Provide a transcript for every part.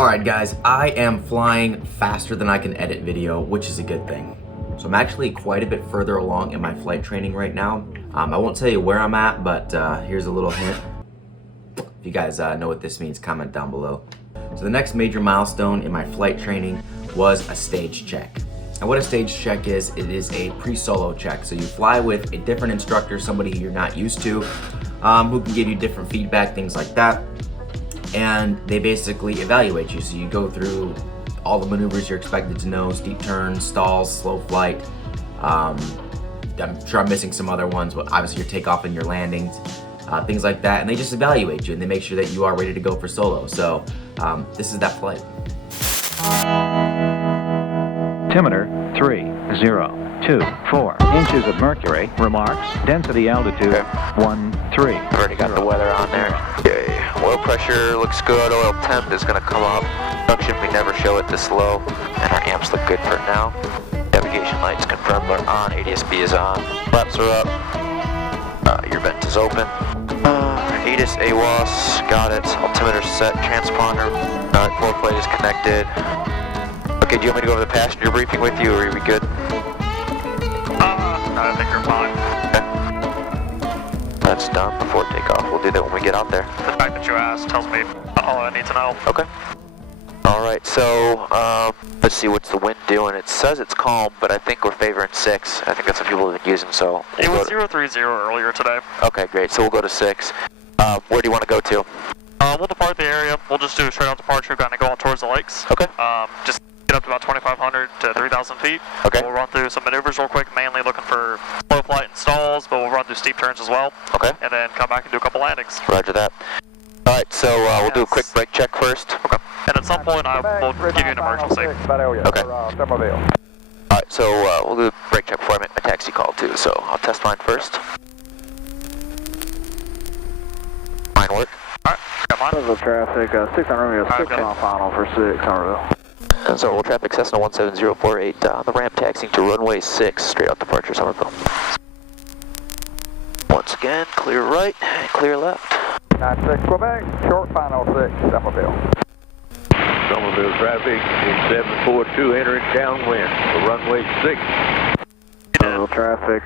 Alright guys, I am flying faster than I can edit video, which is a good thing. So I'm actually quite a bit further along in my flight training right now. I won't tell you where I'm at, but here's a little hint. If you guys know what this means, comment down below. So the next major milestone in my flight training was a stage check. And what a stage check is, it is a pre-solo check. So you fly with a different instructor, somebody you're not used to, who can give you different feedback, things like that. And they basically evaluate you. So you go through all the maneuvers you're expected to know, steep turns, stalls, slow flight. I'm sure I'm missing some other ones, but obviously your takeoff and your landings, things like that. And they just evaluate you and they make sure that you are ready to go for solo. So this is that flight. Altimeter 3024 inches of mercury. Remarks: density altitude 13. Already got the weather on there. Okay. Oil pressure looks good. Oil temp is going to come up. Production, we never show it this low. And our amps look good for now. Navigation lights confirmed are on. ADS-B is on. Flaps are up. Your vent is open. ATIS, AWOS, got it. Altimeter set. Transponder. Forward plate is connected. Okay, do you want me to go over the passenger briefing with you, or are we good? I think you're fine. Okay. That's done before takeoff. We'll do that when we get out there. The fact that you asked tells me all I need to know. Okay. Alright, so, let's see, what's the wind doing? It says it's calm, but I think we're favoring 6. I think that's what people have been using, so... It was 030 earlier today. Okay, great, so we'll go to 6. Where do you want to go to? We'll depart the area. We'll just do a straight-on departure, kind of going towards the lakes. Okay. Just get up to about 2,500 to 3,000 feet. Okay. We'll run through some maneuvers real quick, mainly looking for slow flight and stalls, but we'll run through steep turns as well. Okay. And then come back and do a couple landings. Roger that. Alright, so we'll do a quick brake check first. Okay. And at some point, I will give you an emergency. Okay. Alright, so we'll do a brake check before I make my taxi call too, so I'll test mine first. Mine work. Alright, got mine. There's traffic, 600 6 on final for 600. So roll traffic Cessna 17048 on the ramp taxiing to runway 6, straight out departure Somerville. Once again, clear right, clear left. 96 Quebec, short final 6, Somerville. Somerville traffic in 742 entering downwind for runway 6. Somerville traffic,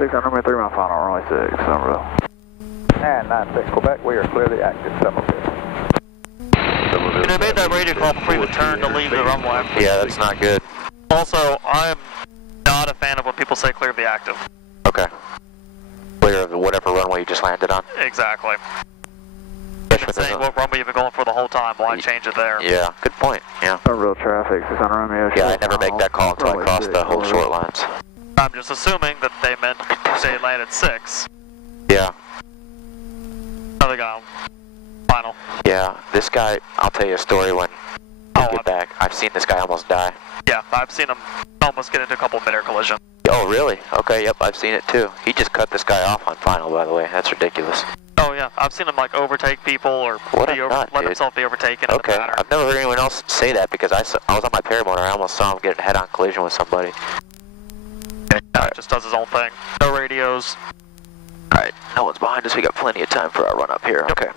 600 3 mile final, runway 6, Somerville. And 96 Quebec, we are clearly active, Somerville. They made that radio call before you turn to leave the runway. Yeah, that's not good. Also, I'm not a fan of when people say clear the active. Okay. Clear of whatever runway you just landed on. Exactly. I've been saying what runway you've been going for the whole time, why change it there? Yeah, good point, yeah. Somerville traffic, 600 Romeo. Yeah, I never make that call until I cross the whole short lines. I'm just assuming that they meant they landed 6. Yeah. Another guy on final. Yeah, this guy, I'll tell you a story when we Oh, get back. I've seen this guy almost die. Yeah, I've seen him almost get into a couple mid-air collisions. Oh, really? Okay, yep, I've seen it too. He just cut this guy off on final, by the way. That's ridiculous. Oh yeah, I've seen him like overtake people or What a nut, let dude. himself be overtaken Okay, in the pattern. I've never heard anyone else say that because I was on my paramotor. I almost saw him get in a head-on collision with somebody. Yeah, just does his own thing. No radios. Alright, no one's behind us. We got plenty of time for our run up here. Okay.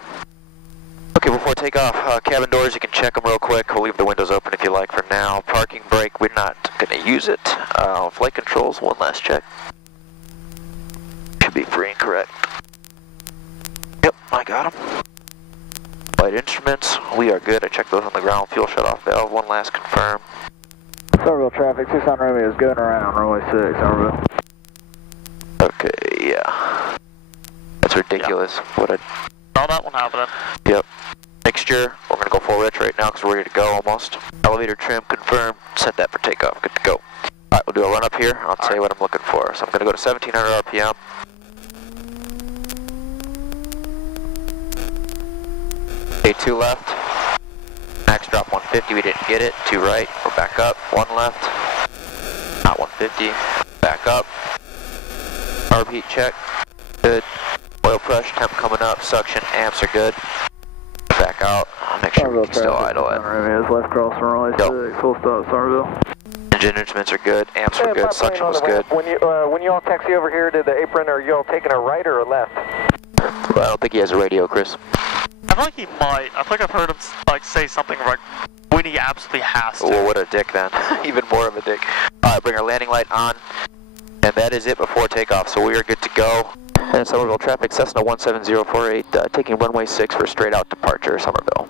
Okay, before takeoff, cabin doors, you can check them real quick. We'll leave the windows open if you like for now. Parking brake, we're not going to use it. Flight controls, one last check. Should be free and correct. Yep, I got them. Flight instruments, we are good. I checked those on the ground. Fuel shut-off valve, one last confirm. Somerville traffic, 600 Romeo is going around, runway 6, Somerville. Okay, yeah. That's ridiculous. What a... Saw that one happening. Yep. Mixture, we're going to go full rich right now because we're ready to go almost. Elevator trim confirmed, set that for takeoff, good to go. Alright, we'll do a run up here, I'll tell you what I'm looking for. So I'm going to go to 1700 RPM. A2 left. Max drop 150, we didn't get it. 2 right, we're back up. 1 left. Not 150. Back up. Arb heat check. Good. Oil pressure temp coming up. Suction, amps are good. Back out. I'll make sure we can still idle it. Romeo is left cross, runway 6, full stop, Somerville. Engine instruments are good. Amps are good. Suction was good. When you all taxi over here to the apron, are you all taking a right or a left? Well, I don't think he has a radio, Chris. I feel like he might. I think I've heard him like say something like when he absolutely has to. Well, what a dick then. Even more of a dick. Alright, bring our landing light on. And that is it before takeoff, so we are good to go. And Somerville traffic, Cessna 17048, taking runway 6 for straight out departure, Somerville.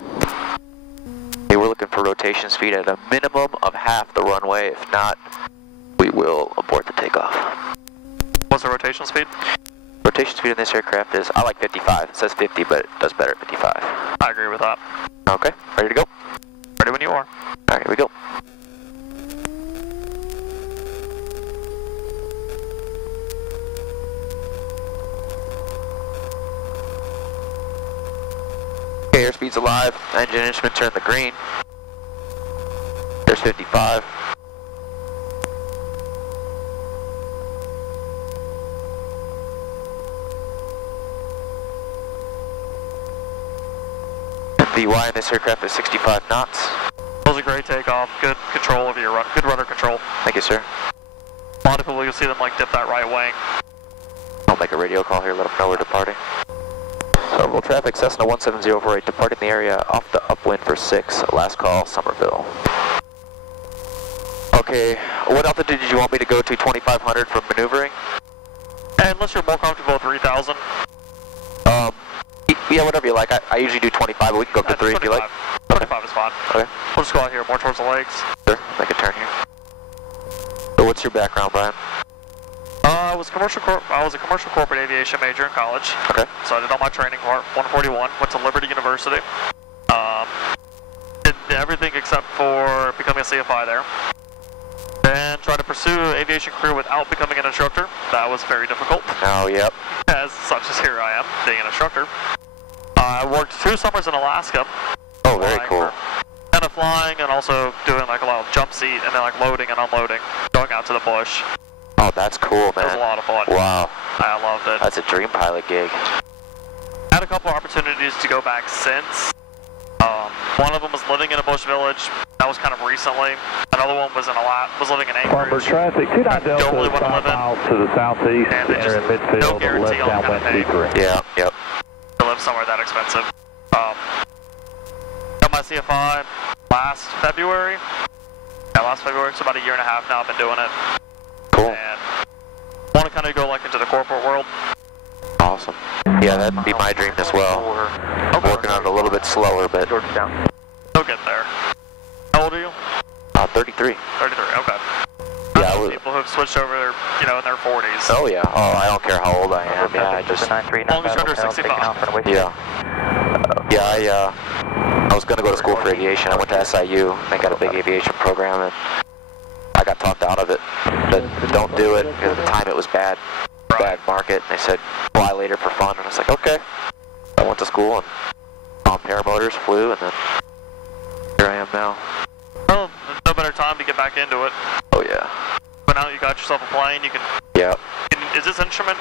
Okay, we're looking for rotation speed at a minimum of half the runway. If not, we will abort the takeoff. What's the rotation speed? Rotation speed in this aircraft is, I like 55. It says 50, but it does better at 55. I agree with that. Okay, ready to go? Ready when you are. Alright, here we go. Okay, airspeed's alive. Engine instruments are in the green. There's 55. The Y in this aircraft is 65 knots. That was a great takeoff. Good control of your run. Good rudder control. Thank you, sir. A lot of people, you'll see them like dip that right wing. I'll make a radio call here, let them know we're departing. Somerville traffic, Cessna 17048, departing the area off the upwind for 6. Last call, Somerville. Okay, what altitude did you want me to go to? 2500 for maneuvering? And unless you're more comfortable with 3000. Yeah, whatever you like. I usually do 25, but we can go up to 3 if you like. 25 is fine. Okay. We'll just go out here more towards the lakes. Sure, make a turn here. So what's your background, Brian? I was a commercial corporate aviation major in college. Okay. So I did all my training, 141, went to Liberty University. Did everything except for becoming a CFI there. Then tried to pursue aviation career without becoming an instructor. That was very difficult. Oh, yep. As such as here I am, being an instructor. I worked 2 summers in Alaska. Oh, very cool. Kind of flying and also doing like a lot of jump seat and then like loading and unloading, going out to the bush. Oh, that's cool, man. It was a lot of fun. Wow. I loved it. That's a dream pilot gig. Had a couple opportunities to go back since. One of them was living in a bush village. That was kind of recently. Another one was living in Anchorage. traffic, 29 Delta, don't really want to live 5 in. miles to the southeast, And they enter in just midfield, no guarantee left on downwind kind of 23. Yeah, yep. To live somewhere that expensive. Got my CFI last February. Yeah, last February. So about a year and a half now I've been doing it. Cool. And want to kind of go like into the corporate world. Awesome. Yeah, that'd be my dream as well. I'm working on it a little bit slower, but... They'll get there. How old are you? 33. 33, okay. Yeah, I was... People who've switched over, in their 40s. Oh, yeah. Oh, I don't care how old I am. Yeah, I just... As long as you're under 65. Yeah. Yeah, I was going to go to school for aviation. I went to SIU. They got a big aviation program, and I got talked out of it. But don't do it, because at the time it was bad market. They said, fly later for fun. And I was like, okay. I went to school and on paramotors, flew, and then here I am now. Well, there's no better time to get back into it. Oh, yeah. But now you got yourself a plane, you can... Yeah. Is this instrument?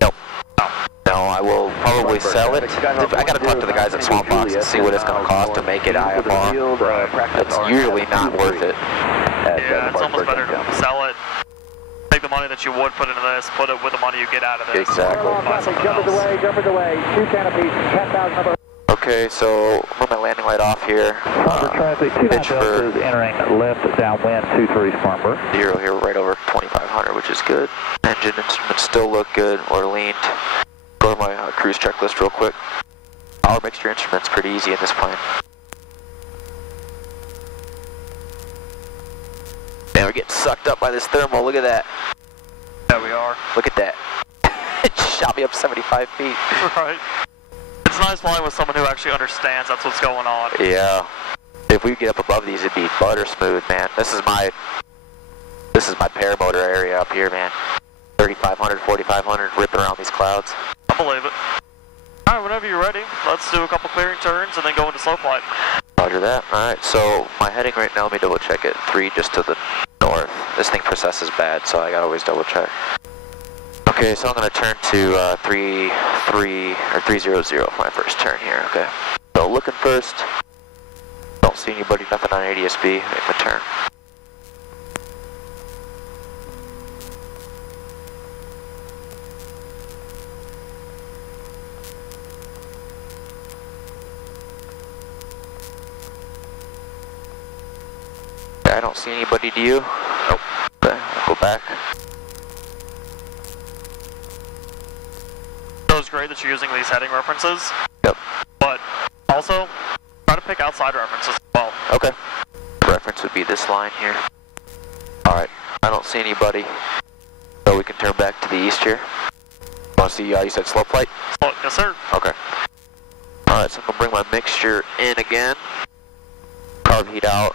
Nope. No. No, I will probably sell it. I gotta talk to the guys at Swamp Box and see what it's gonna cost to make it IFR. It's usually not worth it. Yeah, it's almost better to sell it. Take the money that you would put into this, put it with the money you get out of this. Exactly. Jumpers away, 2 canopies, 10,000 number. Okay, so move my landing light off here. Traffic, 29 Pitch Delta is for entering left downwind, 23 Farnborough. 0 here, right over 2,500, which is good. Engine instruments still look good or leaned. Go to my cruise checklist real quick. Power mixture instruments pretty easy in this plane. Man, we're getting sucked up by this thermal. Look at that. There we are. Look at that. It shot me up 75 feet. Right. It's nice flying with someone who actually understands that's what's going on. Yeah. If we get up above these, it'd be butter smooth, man. This is my paramotor area up here, man. 3,500, 4,500, ripping around these clouds. I believe it. All right, whenever you're ready, let's do a couple clearing turns and then go into slow flight. Roger that. All right, so my heading right now, let me double check it. 3 just to the north. This thing processes bad, so I gotta always double check. Okay, so I'm gonna turn to 300 for my first turn here, okay? So looking first. Don't see anybody, nothing on ADSB. Make my turn. see anybody to you? Nope. Okay, I'll go back. So it's great that you're using these heading references. Yep. But also, try to pick outside references as well. Okay. Reference would be this line here. Alright, I don't see anybody. So we can turn back to the east here. Want to see, you said slow flight? Oh, yes, sir. Okay. Alright, so I'm going to bring my mixture in again. Carb heat out.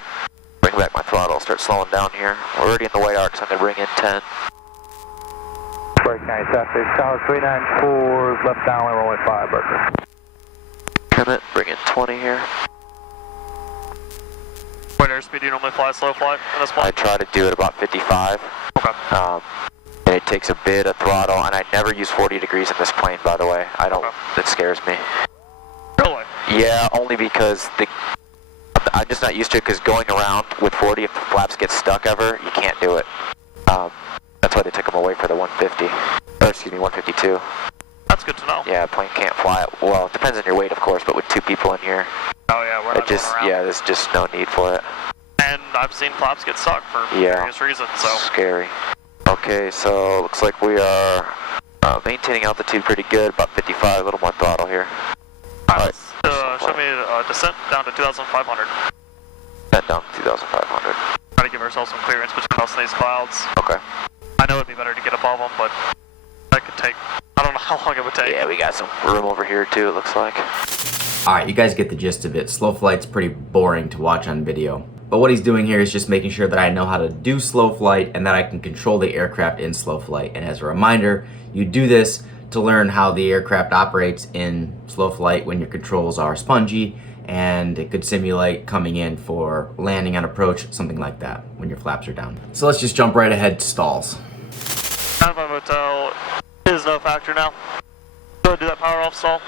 Bring back my throttle. Start slowing down here. We're already in the white arc, so I'm going to bring in 10. Break 9, traffic, tower 394, left downwind, runway 5, Berkeley. Trim it. Bring in 20 here. What airspeed do you normally fly slow flight in this I plane? try to do it about 55. Okay. And it takes a bit of throttle, and I never use 40 degrees in this plane, by the way. I don't, that scares me. Really? Yeah, only because I'm just not used to it, because going around with 40, if the flaps get stuck ever, you can't do it. That's why they took them away for the 150, or excuse me, 152. That's good to know. Yeah, a plane can't fly it. Well, it depends on your weight, of course, but with 2 people in here, Oh yeah, we're not it just, going around. yeah, there's just no need for it. And I've seen flaps get stuck for Yeah. various reasons, so. Scary. Okay, so looks like we are maintaining altitude pretty good, about 55, a little more throttle here. Alright, show me a descent down to 2,500. Then down to 2,500. Try to give ourselves some clearance between us and these clouds. Okay. I know it'd be better to get above them, but that could take, I don't know how long it would take. Yeah, we got some room over here too, it looks like. Alright, you guys get the gist of it. Slow flight's pretty boring to watch on video. But what he's doing here is just making sure that I know how to do slow flight and that I can control the aircraft in slow flight. And as a reminder, you do this to learn how the aircraft operates in slow flight when your controls are spongy, and it could simulate coming in for landing on approach, something like that, when your flaps are down. So let's just jump right ahead to stalls. 95 hotel is no factor now. Go ahead and do that power off stall.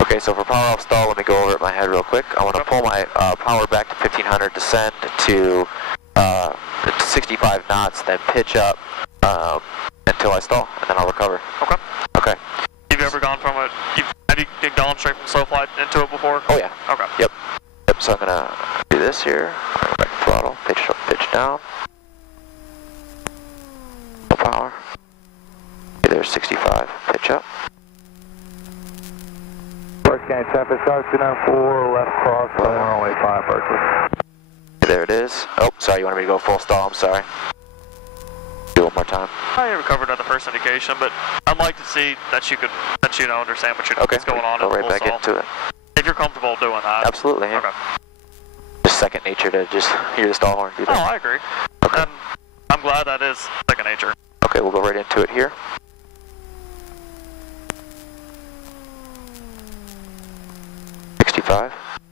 Okay, so for power off stall, let me go over it in my head real quick. I want to pull my power back to 1500, descend to 65 knots, then pitch up until I stall, and then I'll recover. Okay. Okay. Have you ever gone from it, have you gone straight from slow flight into it before? Oh yeah. Okay. Yep. So I'm gonna do this here. Go back to throttle, pitch up, pitch down. No power. Okay, there's 65. Pitch up. Break 9, traffic, tower 294, left cross, runway 5, Berkeley. There it is. Oh, sorry, you wanted me to go full stall, I'm sorry. Do it one more time. I recovered at the first indication, but I'd like to see that you understand what's going on Go in the right full back stall. into it. If you're comfortable doing that. Absolutely, yeah. Okay. Just second nature to just hear the stall horn do Oh, that. I agree. Okay. And I'm glad that is second nature. Okay, we'll go right into it here.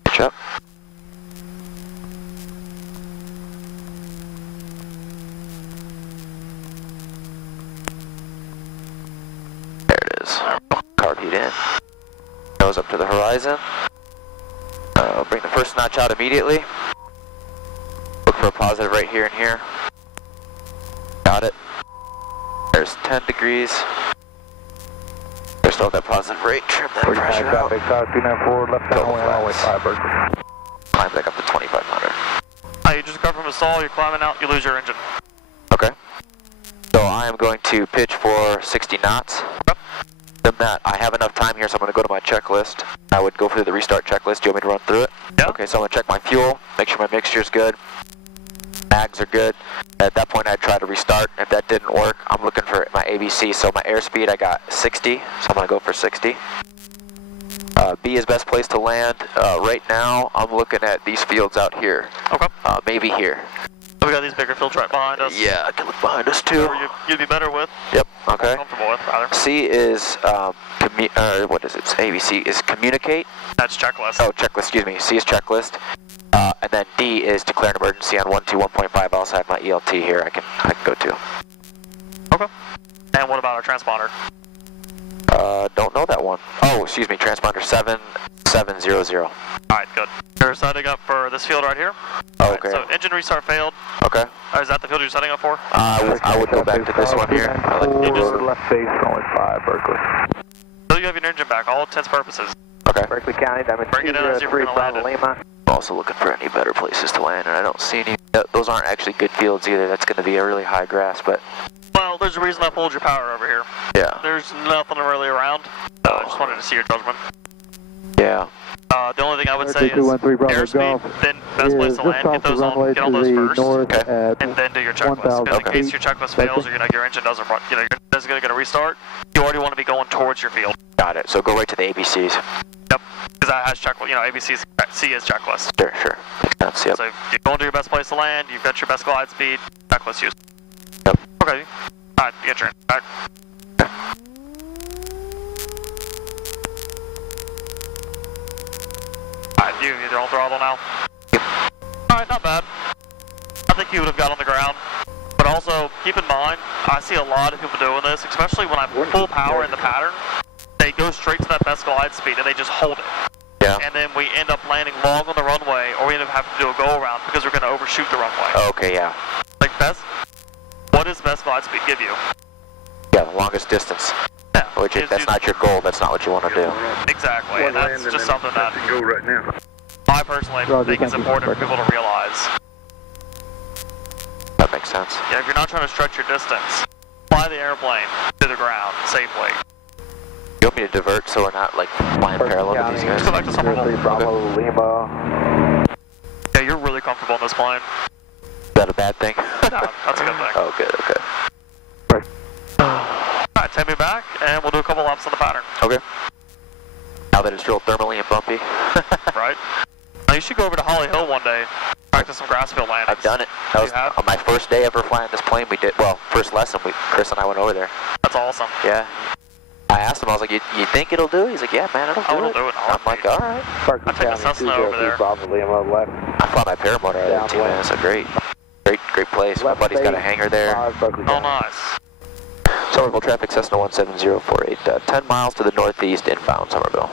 Pitch up. There it is. Carb heat in. Nose up to the horizon. Bring the first notch out immediately. Look for a positive right here and here. Got it. There's 10 degrees. There's still that positive rate. Trim that Break 9, pressure out. traffic, tower 294, left downwind, runway 5, Berkeley. Climb back up to 2,500. You just come from a stall, you're climbing out, you lose your engine. Okay. So I am going to pitch for 60 knots. Yep. Then that, I have enough time here, so I'm going to go to my checklist. I would go through the restart checklist. Do you want me to run through it? Yeah. Okay, so I'm going to check my fuel, make sure my mixture's good. Mags are good. At that point, I'd try to restart. If that didn't work, I'm looking for my ABC. So my airspeed, I got 60, so I'm going to go for 60. B is best place to land. Right now, I'm looking at these fields out here. Okay. Maybe here. So we got these bigger fields right behind us. Yeah, I can look behind us too. Or you'd be better with. Yep, okay. Comfortable with, rather. C is, what is it? ABC is communicate. That's checklist. Oh, checklist, excuse me. C is checklist. And then D is declare an emergency on 121.5. I also have my ELT here I can go to. Okay. And what about our transponder? Don't know that one. Oh, excuse me, transponder 7700. Alright, good. You're setting up for this field right here. Oh, okay. So engine restart failed. Okay. Is that the field you're setting up for? I would go back to this one here. Left base, runway 5, Berkeley. So you have your engine back, all intents and purposes. Okay. Berkeley County, Diamond Bring it in as if you're 203, gonna land Bravo it. Lima. Well, also looking for any better places to land, and I don't see any. Those aren't actually good fields either. That's going to be a really high grass, but... Well, there's a reason I pulled your power over here. Yeah. There's nothing really around. I just wanted to see your judgment. Yeah. The only thing I would say is 213 Bravo airspeed, Golf then best place to land, get those on, get on those first, north okay. and then do your checklist. Because in case your checklist fails or your engine doesn't run, your engine is going to restart, you already want to be going towards your field. Got it. So go right to the ABCs. Yep. Because that has checklist. ABC's C is checklist. Sure. Makes sense, yep. So you're going to your best place to land, you've got your best glide speed, checklist use. Yep. Okay. Alright, get your engine back. Alright, you need your own throttle now. Alright, not bad. I think you would have got on the ground. But also, keep in mind, I see a lot of people doing this, especially when I'm full power in the pattern. They go straight to that best glide speed and they just hold it. Yeah. And then we end up landing long on the runway, or we end up having to do a go around because we're going to overshoot the runway. Okay, yeah. Like what does best glide speed give you? Yeah, the longest distance. Yeah. Which is, that's not your goal. That's not what you want to do. Exactly, and that's just something that Go right now. I personally think is important for people to realize. That makes sense. Yeah, if you're not trying to stretch your distance, fly the airplane to the ground safely. You want me to divert so we're not like flying parallel to these guys? Go back to Somerville. Bravo Lima. Yeah, you're really comfortable in this plane. Is that a bad thing? No, that's a good thing. Oh, good, okay. Alright, take me back, and we'll do a couple laps on the pattern. Okay. Now that it's real thermally and bumpy. Right? Now you should go over to Holly Hill one day, practice some grass field landings. I've done it. That was on my first day ever flying this plane. We did, well, first lesson, Chris and I went over there. That's awesome. Yeah. I asked him, I was like, you think it'll do it? He's like, yeah, man, it'll do it. do it. I'm like, all right. I take a Cessna over there. Bravo Lima left. I fly my paramotor out of there too, man. It's a great place. My buddy's got a hangar there. Oh, nice. Somerville traffic, Cessna 17048, 10 miles to the northeast, inbound Somerville.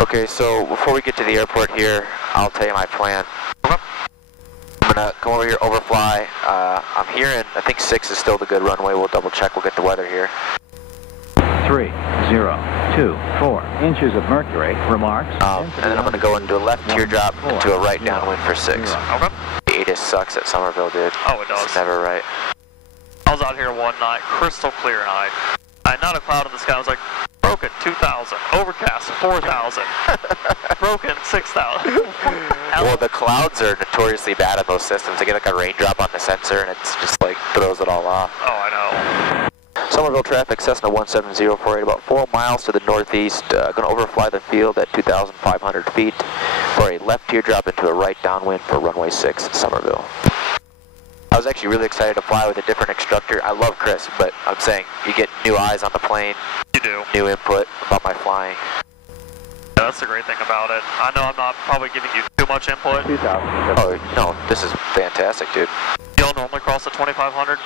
Okay, so before we get to the airport here, I'll tell you my plan. I'm gonna come over here, overfly. I'm hearing, I think 6 is still the good runway. We'll double check, we'll get the weather here. 3,024 inches of mercury. Remarks. And then I'm gonna go into a left teardrop into a right downwind for 6. Okay. The ATIS sucks at Somerville, dude. Oh, it does. It's never right. I was out here one night, crystal clear night. I had not a cloud in the sky. I was like, broken 2,000, overcast 4,000, broken 6,000. Well, the clouds are notoriously bad on those systems. They get like a raindrop on the sensor and it's just like throws it all off. Oh, I know. Somerville traffic, Cessna 17048, about 4 miles to the northeast. Going to overfly the field at 2,500 feet for a left teardrop into a right downwind for runway 6, Somerville. I was actually really excited to fly with a different instructor. I love Chris, but I'm saying you get new eyes on the plane. You do. New input about my flying. Yeah, that's the great thing about it. I know I'm not probably giving you too much input. 2,000. Oh, no, this is fantastic, dude. You don't normally cross the 2,500?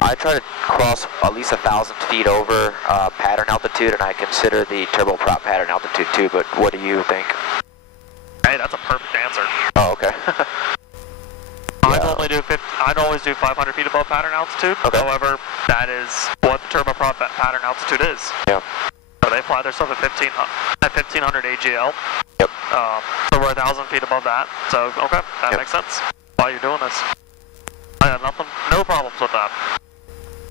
I try to cross at least 1,000 feet over pattern altitude, and I consider the turboprop pattern altitude too, but what do you think? Hey, that's a perfect answer. Oh, okay. I'd always do 500 feet above pattern altitude. Okay. However, that is what the turboprop pattern altitude is. Yeah. So they fly their stuff at 1,500 AGL. Yep. So we're 1,000 feet above that. So, okay, that makes sense. Why you're doing this. I got nothing, no problems with that.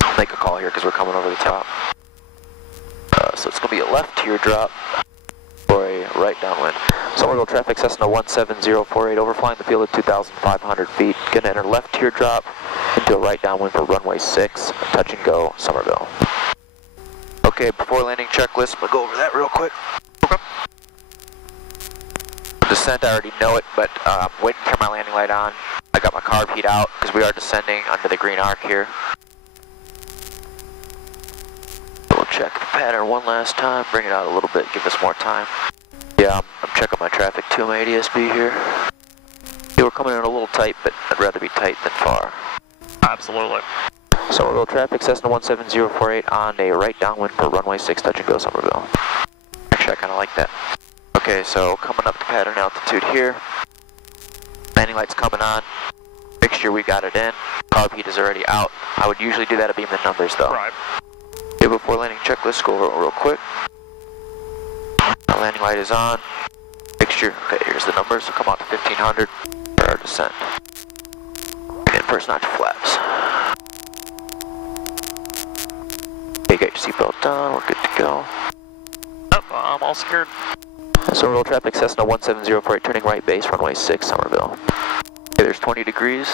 I'll make a call here because we're coming over the top. So it's going to be a left teardrop for a right downwind. Somerville traffic, Cessna 17048, overflying the field at 2,500 feet. Going to enter left teardrop into a right downwind for runway 6, touch and go, Somerville. Okay, before landing checklist, I'm going to go over that real quick. Okay. Descent, I already know it, but I'm waiting to turn my landing light on. I got my carb heat out because we are descending under the green arc here. We'll check the pattern one last time, bring it out a little bit, give us more time. Yeah, I'm checking my traffic too, my ADSB here. Yeah, we're coming in a little tight, but I'd rather be tight than far. Absolutely. Somerville traffic, Cessna 17048 on a right downwind for runway 6, touch and go, Somerville. Actually, I kind of like that. Okay, so coming up to pattern altitude here. Landing light's coming on. Fixture, we got it in. Carb heat is already out. I would usually do that to beam the numbers though. Right. Okay, before landing checklist, go over it real quick. Our landing light is on. Fixture mixture. Okay, here's the numbers. So come out to 1500 for our descent. And first notch flaps. Okay, get your seatbelt done. We're good to go. Yep, I'm all secured. So roll traffic, Cessna 1704 turning right base, runway 6, Somerville. Okay, there's 20 degrees.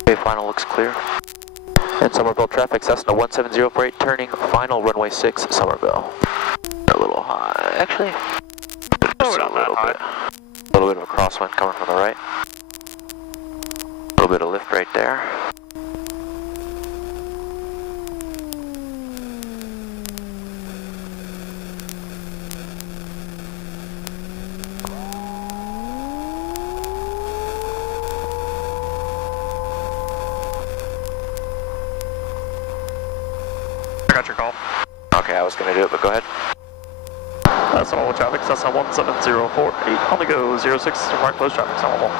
Okay, final looks clear. And Somerville traffic, Cessna 1704 turning final, runway 6, Somerville. A little high, actually. Just a little bit. A little bit of a crosswind coming from the right. A little bit of lift right there. I got your call. Okay, I was gonna do it, but go ahead. That's all traffic, Cessna 17048. On the go, 06, right close traffic, Somerville.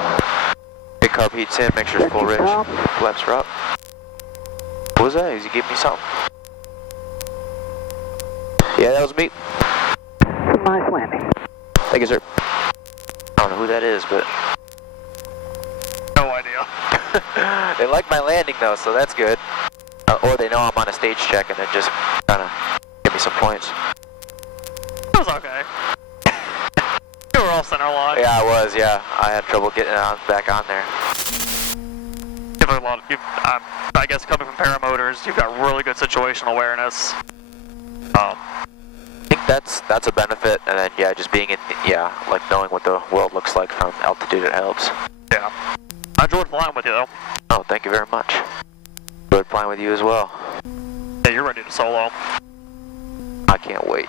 Okay, carb heat's in, make sure it's full rich. Flaps are up. What was that? Did you give me something? Yeah, that was me. Nice landing. Thank you, sir. I don't know who that is, but No idea. they like my landing though, so that's good. Or they know I'm on a stage check and then just kind of give me some points. It was okay. You were all center line. Yeah, I was. Yeah, I had trouble getting back on there. You've a lot. I guess coming from paramotors, you've got really good situational awareness. I think that's a benefit, and then yeah, just being in like knowing what the world looks like from altitude, it helps. Yeah. I enjoyed flying with you though. Oh, thank you very much. Enjoyed flying with you as well. Yeah, you're ready to solo. I can't wait.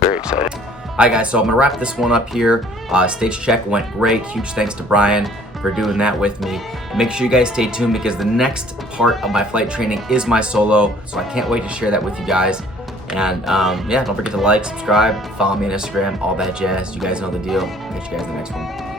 Very excited. Alright guys, so I'm gonna wrap this one up here. Stage check went great. Huge thanks to Brian for doing that with me. And make sure you guys stay tuned because the next part of my flight training is my solo. So I can't wait to share that with you guys. And yeah, don't forget to like, subscribe, follow me on Instagram, all that jazz. You guys know the deal. Catch you guys in the next one.